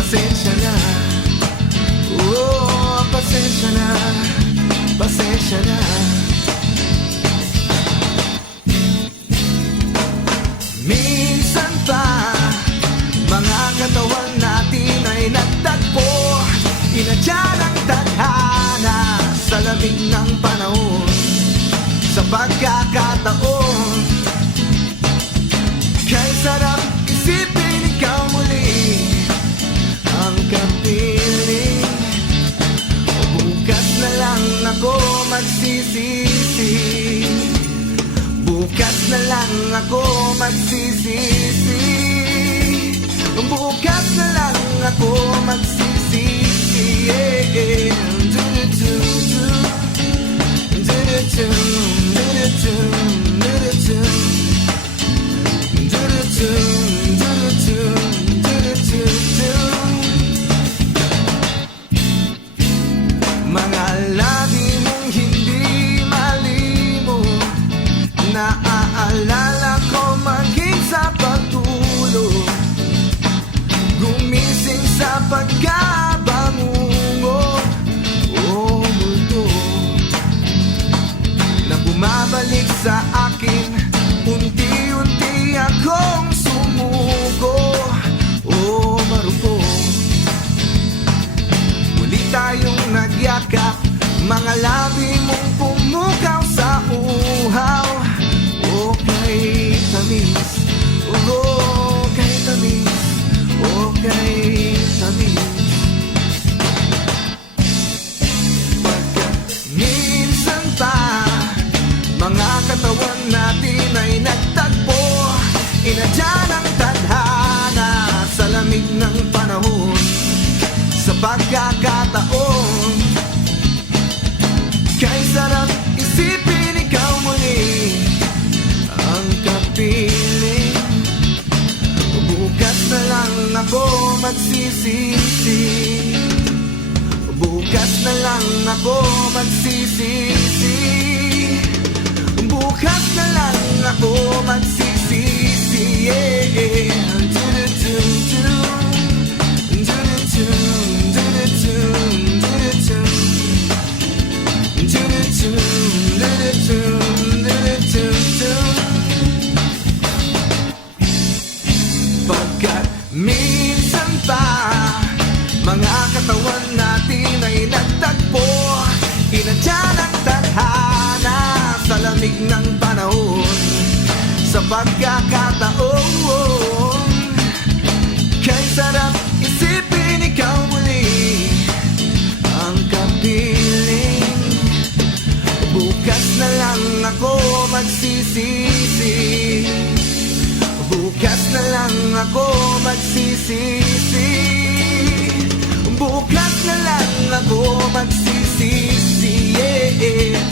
pasensya na. Oh, pasensya na, pasensya na. Minsan pa, mga katawan natin ay nagtagpo. Inadya ng tadhana sa lamig ng panahon. Sa pagkakataon, kay sarap isipin ikaw muli ang kapiling. O bukas na lang ako magsisisi, bukas na lang ako magsisisi, bukas na lang ako magsisisi. Yeah. Mga labi mong hindi malimot, naaalala ko maging sa pagtulog, gumising sa pagkabangungot. Oh, multo na bumabalik sa akin, unti-unti akong sumuko. Oh, marupo, muli tayong nagyakap, mga labi mong pumukaw sa uhaw. Oh, kay tamis, oh, kay tamis, oh, kay tamis. Minsan pa, mga katawan natin ay nagtagpo. Inadya ng tadhana sa lamig ng panahon. Sa pagkakataon, kay sarap isipin ikaw muli ang kapiling. Bukas na lang ako magsisisi, bukas na lang ako magsisisi, bukas na lang ako magsisisi. Yeah. Pagkat minsan pa, mga katawan natin ay nagtagpo. Inadya ng tadhana sa lamig ng panahon. Sa pagkakataon, kay sarap isipin ikaw muli ang kapiling. Bukas na lang ako magsisisi, bukas na lang ako magsisisi, bukas na lang ako magsisisi. Yeah.